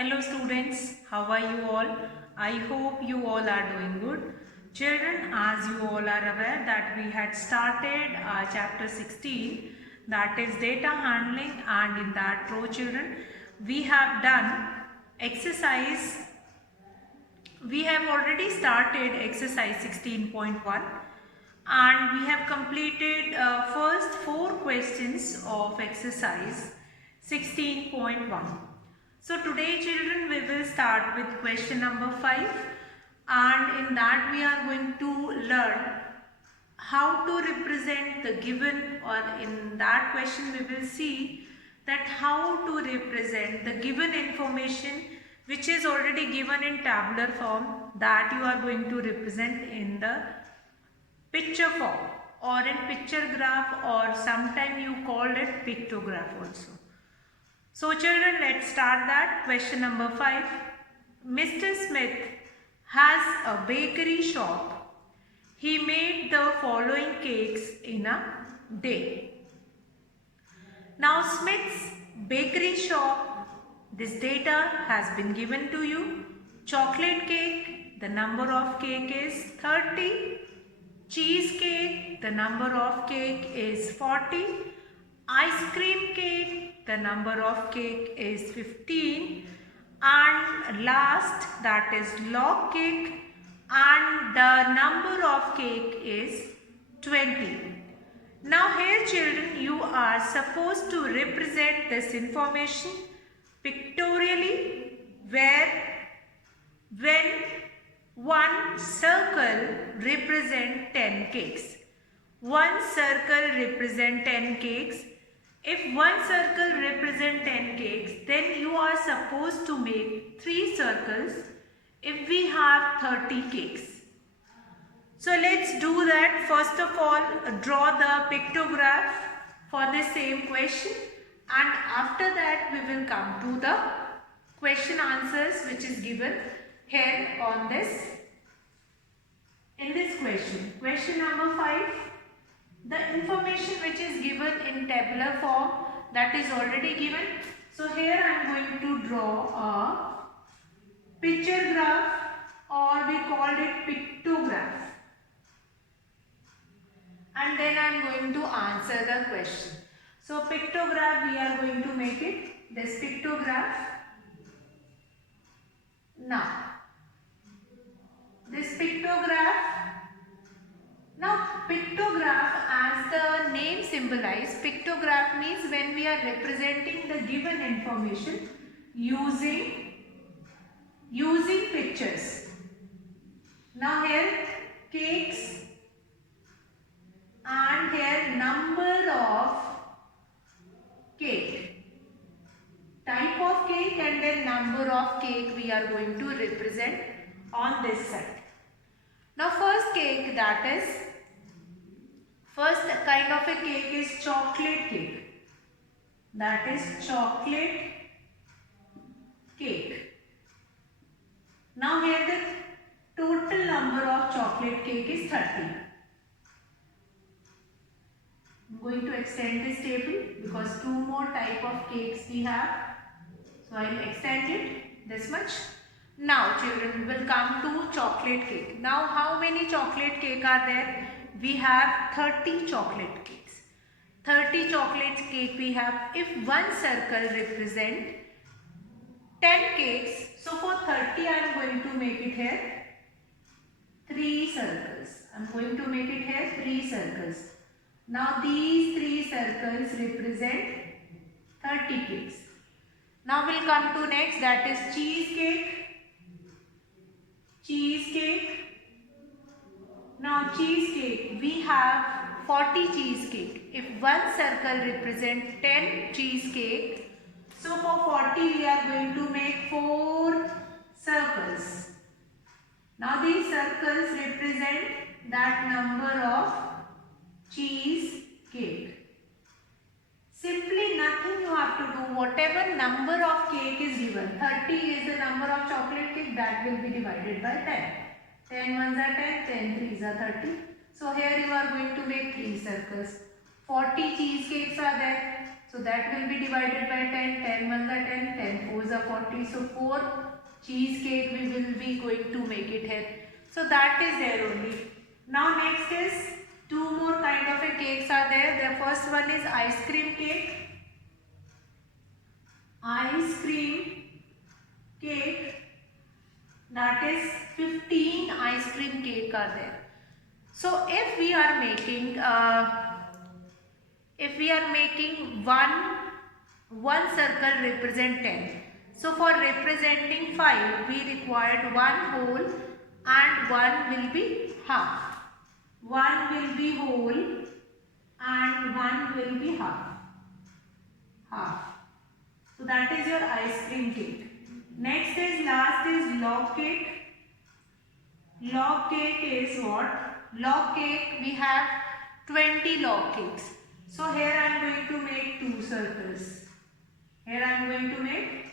Hello students, how are you all? I hope you all are doing good. Children, as you all are aware that we had started chapter 16, that is data handling, and in that row children we have done exercise. We have already started exercise 16.1 and we have completed first 4 questions of exercise 16.1. So today children we will start with question number 5, and in that we are going to learn how to represent the given, or in that question we will see that how to represent the given information which is already given in tabular form, that you are going to represent in the picture form or in picture graph, or sometime you called it pictograph also. So children, let's start that. Question number 5. Mr. Smith has a bakery shop. He made the following cakes in a day. Now Smith's bakery shop, this data has been given to you. Chocolate cake, the number of cake is 30. Cheesecake, the number of cake is 40. Ice cream cake, the number of cake is 15. And last, that is log cake, and the number of cake is 20. Now here children, you are supposed to represent this information pictorially, where when one circle represent 10 cakes. One circle represent 10 cakes. If one circle represent 10 cakes, then you are supposed to make 3 circles if we have 30 cakes. So let's do that. First of all, draw the pictograph for the same question, and after that we will come to the question answers which is given here on this, in this question. Question number 5. The information which is given in tabular form, that is already given. So here I am going to draw a picture graph, or we called it pictograph. And then I am going to answer the question. So pictograph, we are going to make it this pictograph. Now this pictograph, now pictograph, as the name symbolize, pictograph means when we are representing the given information using pictures. Now here cakes, and here number of cake, type of cake, and then number of cake we are going to represent on this side. Now first cake, that is, first kind of a cake is chocolate cake, that is chocolate cake. Now here the total number of chocolate cake is 30. I'm going to extend this table because 2 more type of cakes we have. So I will extend it this much. Now children, we will come to chocolate cake. Now how many chocolate cake are there? We have 30 chocolate cakes. 30 chocolate cake we have. If one circle represent 10 cakes, so for 30 I am going to make it here 3 circles. I am going to make it here 3 circles. Now these 3 circles represent 30 cakes. Now we'll come to next, that is cheesecake. Cheesecake. Now cheesecake, we have 40 cheesecake. If one circle represents 10 cheesecake, so for 40 we are going to make 4 circles. Now these circles represent that number of cheesecake. Simply nothing you have to do, whatever number of cake is given, 30 is the number of chocolate cake, that will be divided by 10. 10 ones are 10, 10 threes are 30. So here you are going to make 3 circles. 40 cheesecakes are there, so that will be divided by 10, 10 ones are 10, 10 4s are 40. So 4 cheesecake we will be going to make it here. So that is there only. Now next is two more kind of a cakes are there. The first one is ice cream cake. Ice cream cake, that is 15 ice cream cake are there. So if we are making one circle represent 10. So for representing 5 we required one whole and one will be half. One will be whole and one will be half. So that is your ice cream cake. Next is last is log cake. Log cake is what? Log cake we have 20 log cakes. So here I am going to make 2 circles. Here I am going to make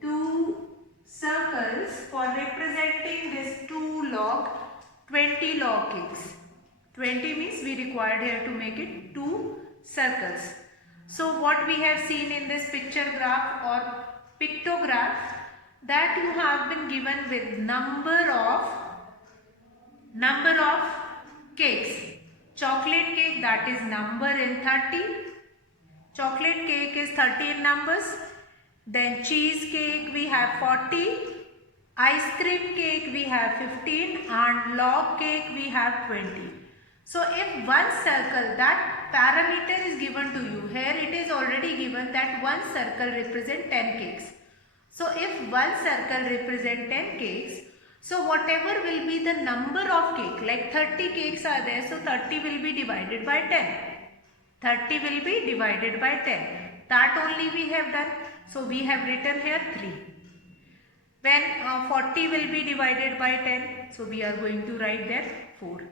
2 circles for representing this 2 log 20 log cakes. 20 means we required here to make it 2 circles. So what we have seen in this picture graph or pictograph, that you have been given with number of cakes. Chocolate cake, that is number in 30. Chocolate cake is 30 in numbers. Then cheesecake we have 40. Ice cream cake we have 15 and log cake we have 20. So if one circle, that parameter is given to you, here it is already given that one circle represent 10 cakes. So if one circle represent 10 cakes, so whatever will be the number of cake, like 30 cakes are there, so 30 will be divided by 10. 30 will be divided by 10. That only we have done. So we have written here 3. When 40 will be divided by 10, so we are going to write there 4.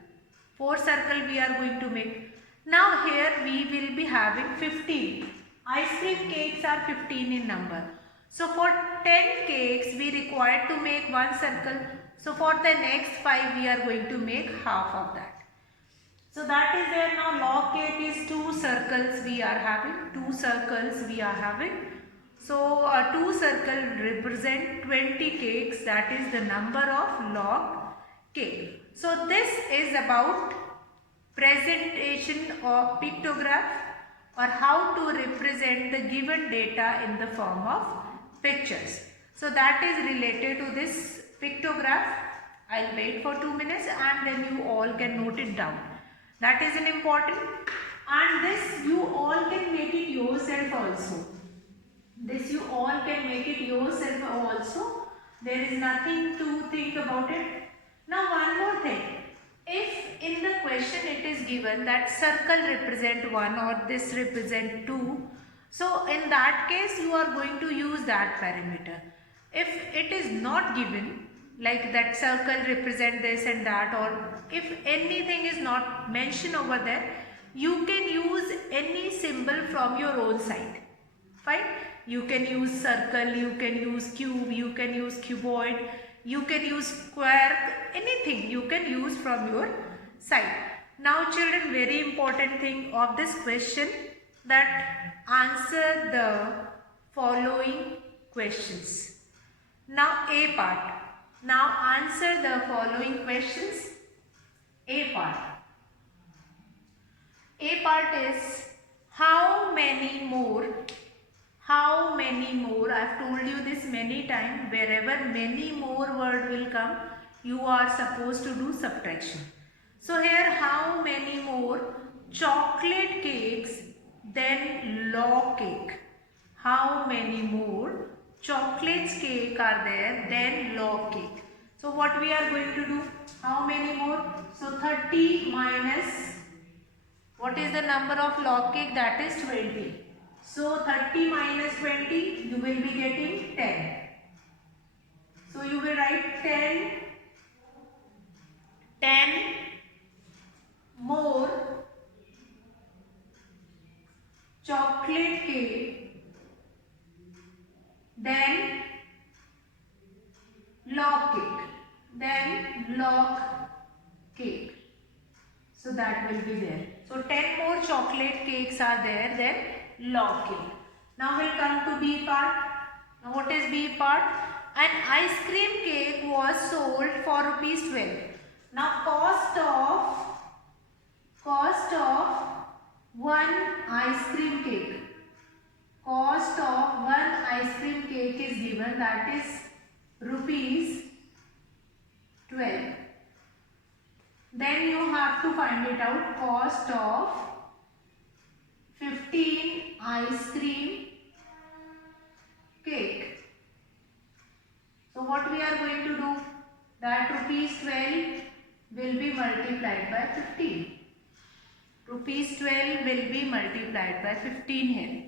4 circle we are going to make. Now here we will be having 15. Ice cream cakes are 15 in number. So for 10 cakes we required to make one circle. So for the next 5 we are going to make half of that. So that is there. Now log cake is 2 circles we are having. 2 circles we are having. So 2 circle represent 20 cakes, that is the number of log cake. So this is about presentation of pictograph or how to represent the given data in the form of pictures. So that is related to this pictograph. I'll wait for 2 minutes and then you all can note it down. That is an important, and this you all can make it yourself also. This you all can make it yourself also. There is nothing to think about it. Now one more thing. If in the question it is given that circle represent 1 or this represent 2, so in that case you are going to use that parameter. If it is not given, like that circle represent this and that, or if anything is not mentioned over there, you can use any symbol from your own side. Fine? You can use circle, you can use cube, you can use cuboid, you can use square, anything you can use from your side. Now children, very important thing of this question, that answer the following questions. Now A part. Now answer the following questions. A part. A part is how many more, I have told you this many times, wherever many more word will come, you are supposed to do subtraction. So here how many more chocolate cakes than log cake? How many more chocolate cake are there than log cake? So what we are going to do? How many more? So 30 minus, what is the number of log cake? That is 20. So 30 minus 20, you will be getting 10. So you will write 10 more chocolate cake than log cake. So that will be there. So 10 more chocolate cakes are there than log cake. Now we'll come to B part. What is B part? An ice cream cake was sold for rupees 12. Now cost of one ice cream cake. Cost of one ice cream cake is given, that is rupees 12. Then you have to find it out. Cost of 15 ice cream cake. So what we are going to do, that rupees 12 will be multiplied by 15. Rupees 12 will be multiplied by 15 here.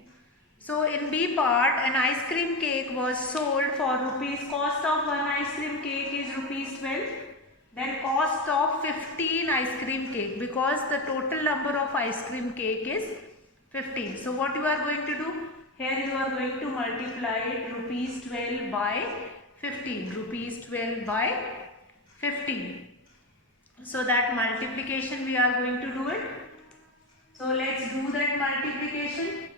So in B part, an ice cream cake was sold for rupees, cost of one ice cream cake is rupees 12. Then cost of 15 ice cream cake, because the total number of ice cream cake is 15. So what you are going to do? Here you are going to multiply it, rupees 12 by 15. Rupees 12 by 15. So that multiplication we are going to do it. So let's do that multiplication.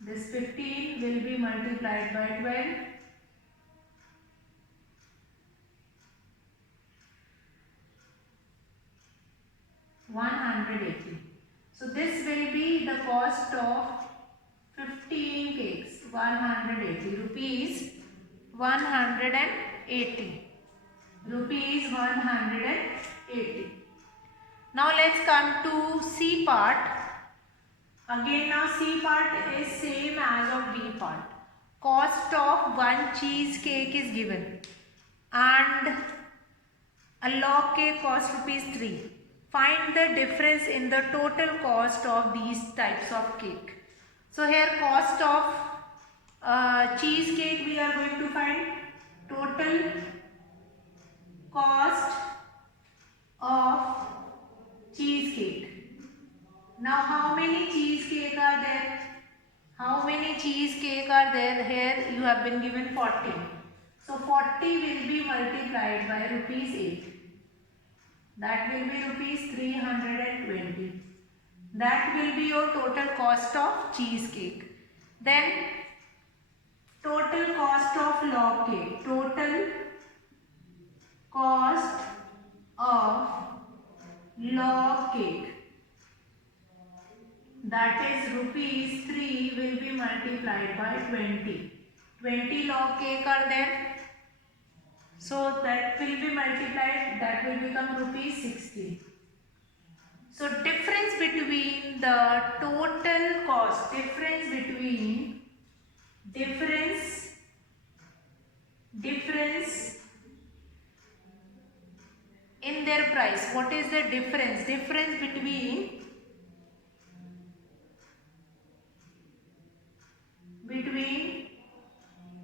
This 15 will be multiplied by 12. 180. So this will be the cost of 15 cakes. 180 rupees. 180 rupees. 180. Now let's come to C part. Again, now C part is same as of B part. Cost of one cheesecake is given and a log cake costs rupees 3. Find the difference in the total cost of these types of cake. So here cost of cheesecake we are going to find. Total cost of cheesecake. Now how many cheesecake are there? How many cheesecake are there? Here you have been given 40. So 40 will be multiplied by rupees 8. That will be rupees 320. That will be your total cost of cheesecake. Then total cost of log cake. Total cost of log cake. That is rupees 3 will be multiplied by 20. 20 log cake are there. So that will be multiplied, that will become rupees 60. So difference between the total cost, difference in their price. What is the difference? Difference between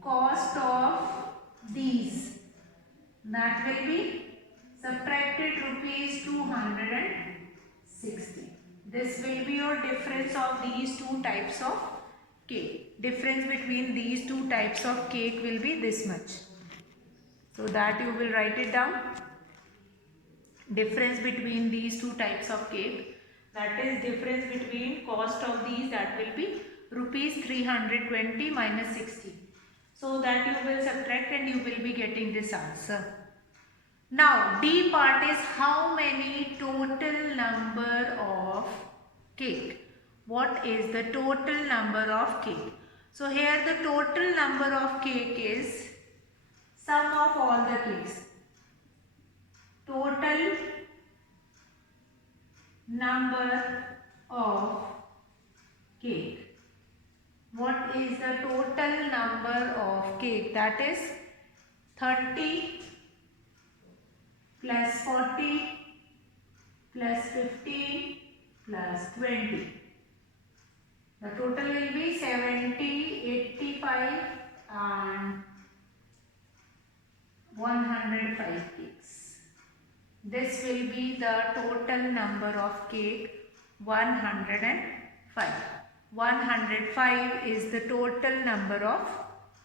cost of these, that will be subtracted rupees 260. This will be your difference of these two types of cake. Difference between these two types of cake will be this much. So that you will write it down. Difference between these two types of cake, that is difference between cost of these, that will be rupees 320 minus 60. So that you will subtract and you will be getting this answer. Now D part is how many total number of cake. What is the total number of cake? So here the total number of cake is sum of all the cakes. Total number of cake. What is the total number of cake? That is 30 plus 40 plus 15 plus 20. The total will be 70, 85 and 105 cakes. This will be the total number of cake, 105. 105 is the total number of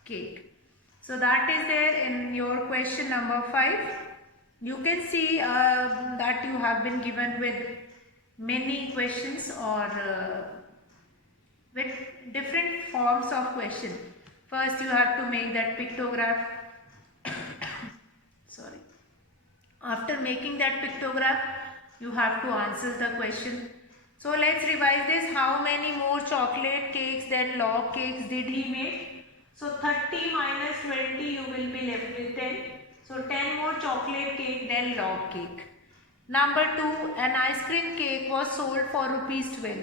cake. So that is there in your question number 5. You can see that you have been given with many questions or with different forms of question. First you have to make that pictograph. Sorry. After making that pictograph, you have to answer the question. So let's revise this. How many more chocolate cakes than log cakes did he make? So 30 minus 20, you will be left with 10. So 10 more chocolate cake than log cake. Number 2, an ice cream cake was sold for rupees 12.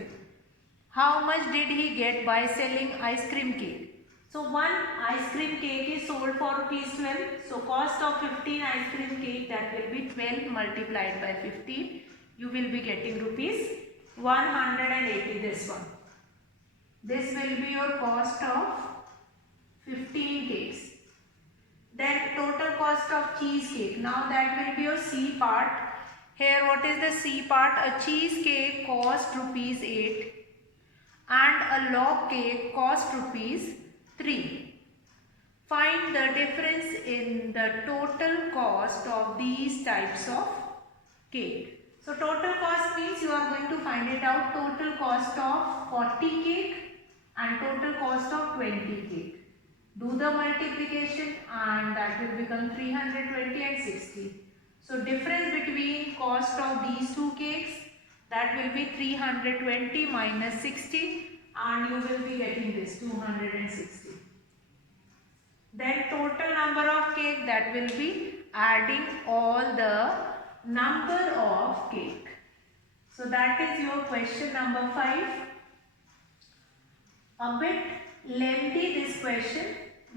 How much did he get by selling ice cream cake? So one ice cream cake is sold for rupees 12. So cost of 15 ice cream cake, that will be 12 multiplied by 15. You will be getting rupees 180, this one. This will be your cost of 15 cakes. Then total cost of cheesecake. Now that will be your C part. Here what is the C part? A cheesecake cost rupees 8 and a log cake cost rupees 3. Find the difference in the total cost of these types of cake. So total cost means you are going to find it out, total cost of 40 cake and total cost of 20 cake. Do the multiplication and that will become 320 and 60. So difference between cost of these two cakes, that will be 320 minus 60 and you will be getting this 260. Then total number of cake, that will be adding all the number of cake. So that is your question number 5. A bit lengthy this question,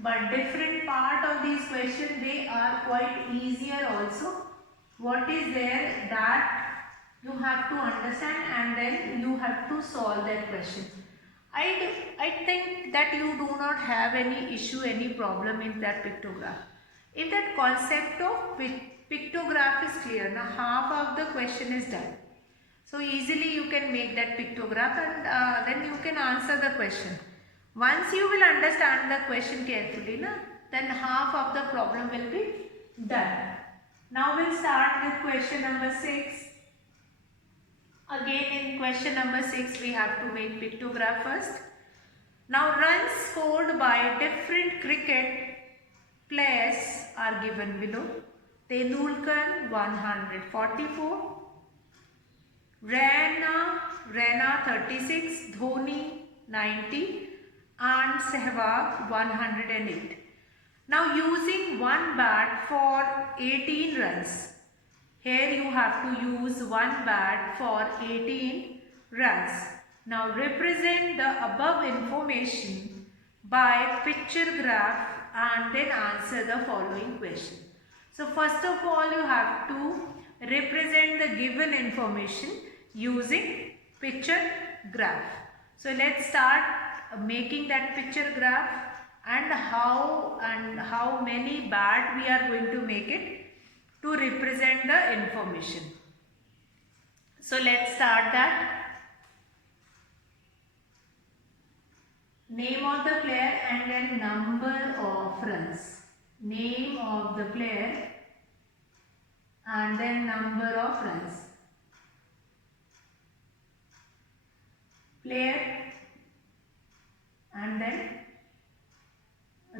but different part of these questions, they are quite easier also. What is there that you have to understand and then you have to solve that question. I think that you do not have any issue, any problem in that pictograph. If that concept of pictograph is clear, now half of the question is done. So easily you can make that pictograph and then you can answer the question. Once you will understand the question carefully, then half of the problem will be done. Now we'll start with question number 6. Again in question number 6 we have to make pictograph first. Now runs scored by different cricket players are given below. Tendulkar 144, Raina 36, Dhoni 90 and Sehwag 108. Now using one bat for 18 runs. Here you have to use one bat for 18 runs. Now represent the above information by picture graph and then answer the following question. So first of all you have to represent the given information using picture graph. So let's start making that picture graph and how many bat we are going to make it to represent the information. So let's start that. Name of the player and then number of runs. Name of the player and then number of runs. Player and then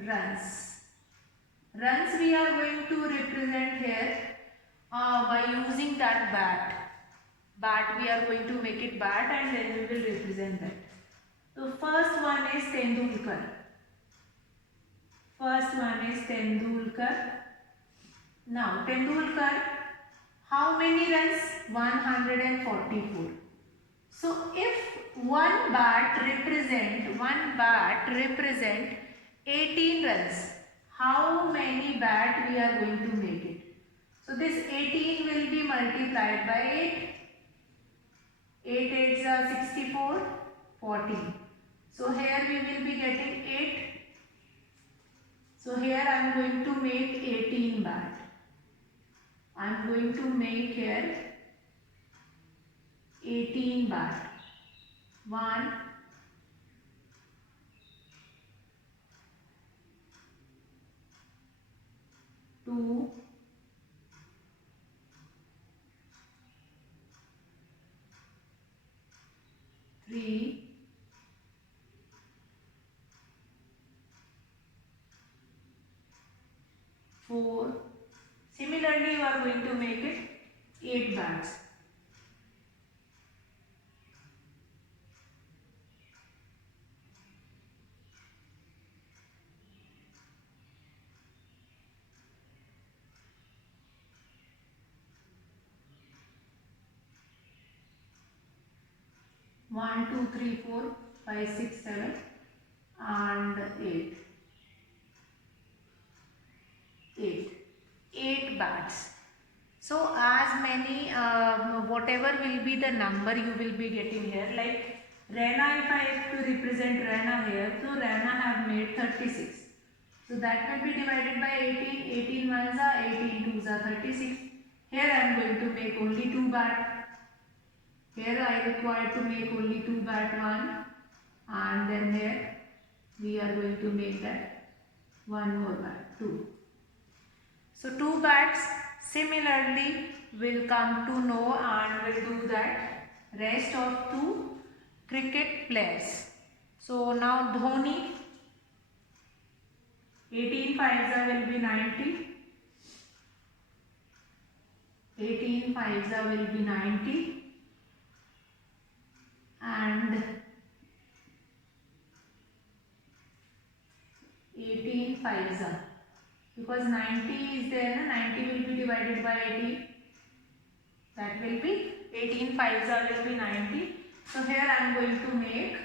runs. Runs we are going to represent here by using that bat. Bat we are going to make it bat and then we will represent that. So first one is Tendulkar. First one is Tendulkar. Now Tendulkar, how many runs? 144. So if one bat represent 18 runs, how many bat we are going to make it? So this 18 will be multiplied by 8. 8 8s are 64, 14. So here we will be getting 8. So here I am going to make 18 bat. I am going to make here 18 bat. 1, 2, 3, 4. Similarly, you are going to make it 8 bats. One, two, three, 4, 5, 6, 7 and 8. 8 bats. So as many whatever will be the number you will be getting here, like Rana, if I have to represent Rana here, so Rana have made 36. So that will be divided by 18. 18 ones are 18 twos are 36. Here I am going to make only 2 bat. Here I require to make only 2 bat 1, and then here we are going to make that 1 more bat 2. So 2 bats similarly will come to know and will do that rest of 2 cricket players. So now Dhoni, 18 fives will be 90. 18 fives will be 90 and 18 fives because 90 is there, 90 will be divided by 80. That will be 18 fives will be 90. So here I am going to make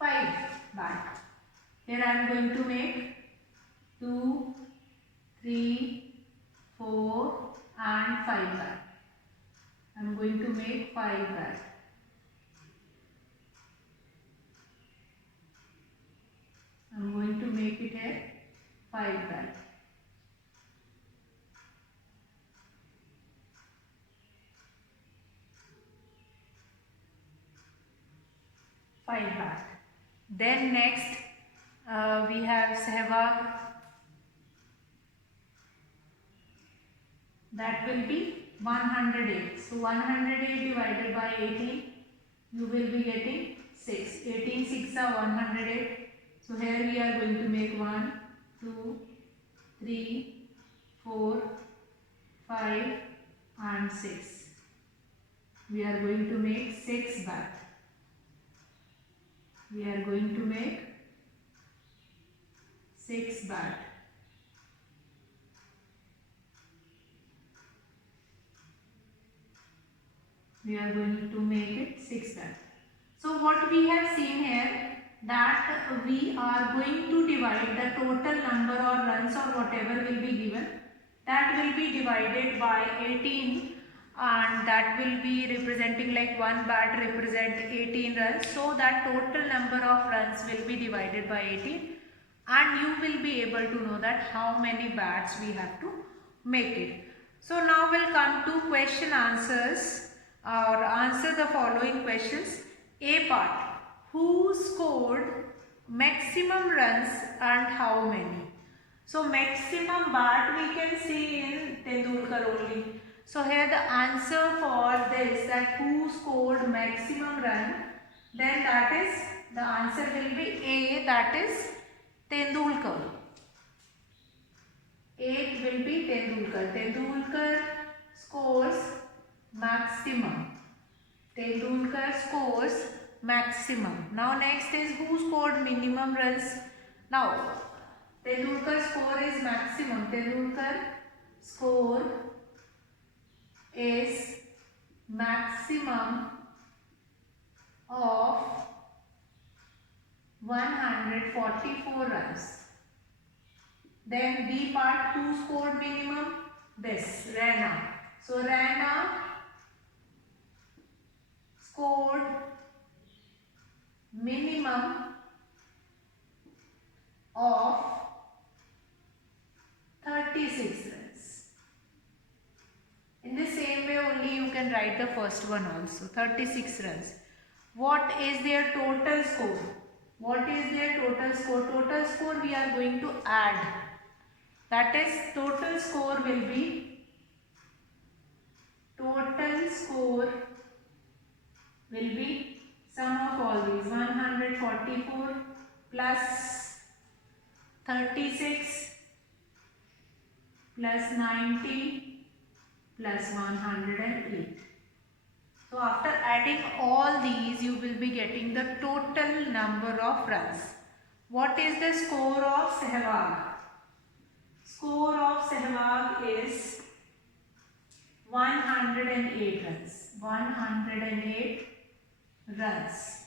5 bat. Here I am going to make 2, 3, 4 and 5 bat. I am going to make 5 bat. I am going to make it here 5 bat. Then next we have Sehwag. That will be 108. So 108 divided by 18, you will be getting 6. 18 6 are 108. So here we are going to make 1, 2, 3, 4, 5 and 6. We are going to make 6 bat. We are going to make 6 bat. We are going to make it 6 bat. So what we have seen here, that we are going to divide the total number of runs or whatever will be given, that will be divided by 18, and that will be representing like 1 bat represent 18 runs. So that total number of runs will be divided by 18 and you will be able to know that how many bats we have to make it. So now we'll come to question answers or answer the following questions. A part, who scored maximum runs and how many? So maximum bat we can see in Tendulkar only. So here the answer for this, that who scored maximum run, then that is the answer will be A, that is Tendulkar. It will be Tendulkar. Tendulkar scores maximum. Tendulkar scores maximum. Now next is who scored minimum runs. Now Tendulkar score is maximum. Tendulkar score is maximum of 144 runs. Then B part, who scored minimum? This, Raina. So Raina scored minimum of 36 runs. In the same way only you can write the first one also, 36 runs. What is their total score? What is their total score? Total score we are going to add. That is, total score will be, sum of all these, 144 plus 36 plus 90 plus 108. So after adding all these, you will be getting the total number of runs. What is the score of Sehwag? Score of Sehwag is 108 runs. 108 runs.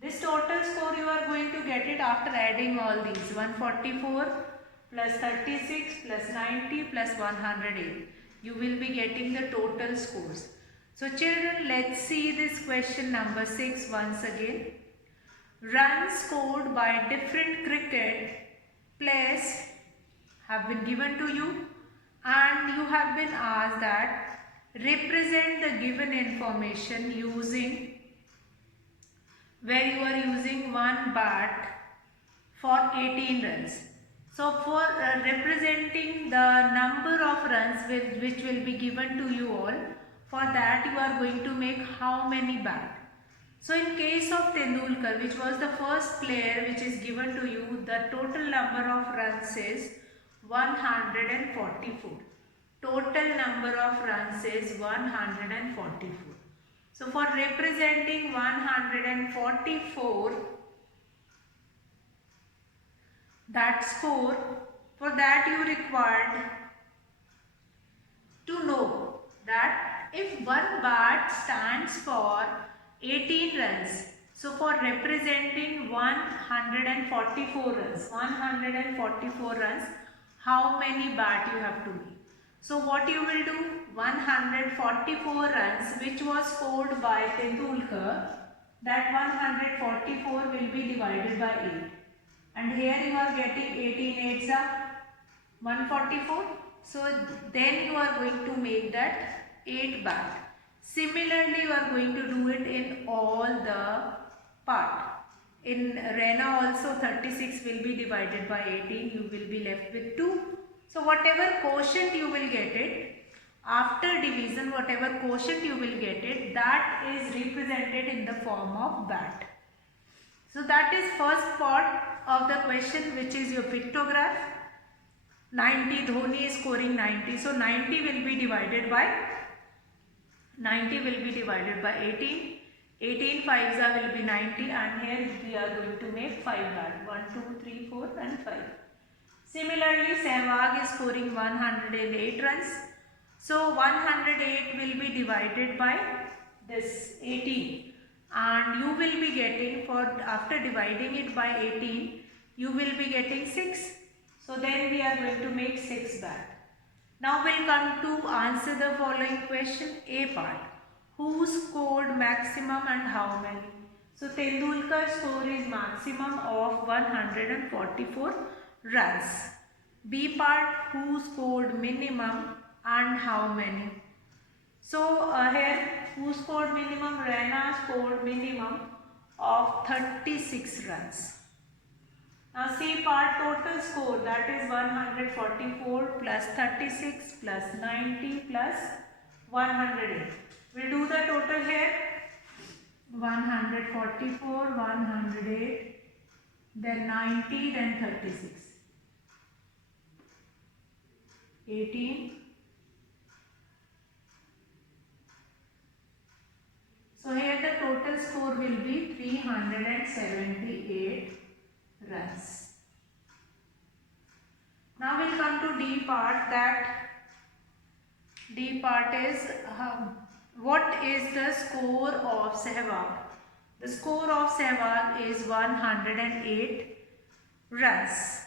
This total score you are going to get it after adding all these. 144 plus 36 plus 90 plus 108. You will be getting the total scores. So children, let's see this question number 6 once again. Runs scored by different cricket players have been given to you, and you have been asked that represent the given information using where you are using one bat for 18 runs. So for representing the number of runs which will be given to you all, for that you are going to make how many bat? So in case of Tendulkar, which was the first player which is given to you, the total number of runs is 144. Total number of runs is 144. So for representing 144, that score, for that you required to know that if one bat stands for 18 runs, so for representing 144 runs, how many bat you have to make? So what you will do, 144 runs which was scored by Tendulkar, that 144 will be divided by 8. And here you are getting 18 8s are 144. So then you are going to make that 8 bat. Similarly, you are going to do it in all the part. In Rena also 36 will be divided by 18. You will be left with 2. So whatever quotient you will get it, after division whatever quotient you will get it, that is represented in the form of bat. So that is first part of the question, which is your pictograph. 90, Dhoni is scoring 90. So 90 will be divided by 18. 18 5s will be 90, and here we are going to make 5 bat. 1, 2, 3, 4 and 5. Similarly, Sehwag is scoring 108 runs. So 108 will be divided by this 18. And you will be getting, for after dividing it by 18, you will be getting 6. So then we are going to make 6 bat. Now we'll come to answer the following question. A part. Who scored maximum and how many? So Tendulkar's score is maximum of 144 runs. B part. Who scored minimum and how many? So here who scored minimum? Rena scored minimum of 36 runs. Now C part, total score, that is 144 plus 36 plus 90 plus 108. We'll do the total here. 144, 108, then 90, then 36. 18. So here the total score will be 378 runs. Now we'll come to D part. That D part is what is the score of Sehwag? The score of Sehwag is 108 runs.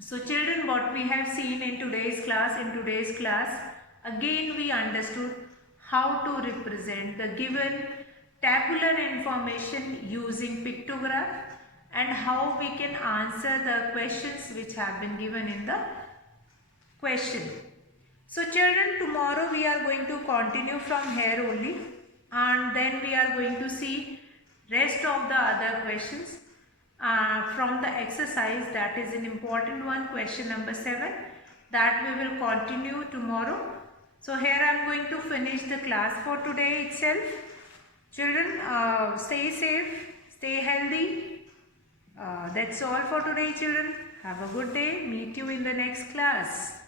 So children, what we have seen in today's class, again we understood how to represent the given tabular information using pictograph, and how we can answer the questions which have been given in the question. So children, tomorrow we are going to continue from here only, and then we are going to see rest of the other questions from the exercise. That is an important one, question number 7, that we will continue tomorrow. So here I am going to finish the class for today itself. Children, stay safe, stay healthy. That's all for today, children. Have a good day. Meet you in the next class.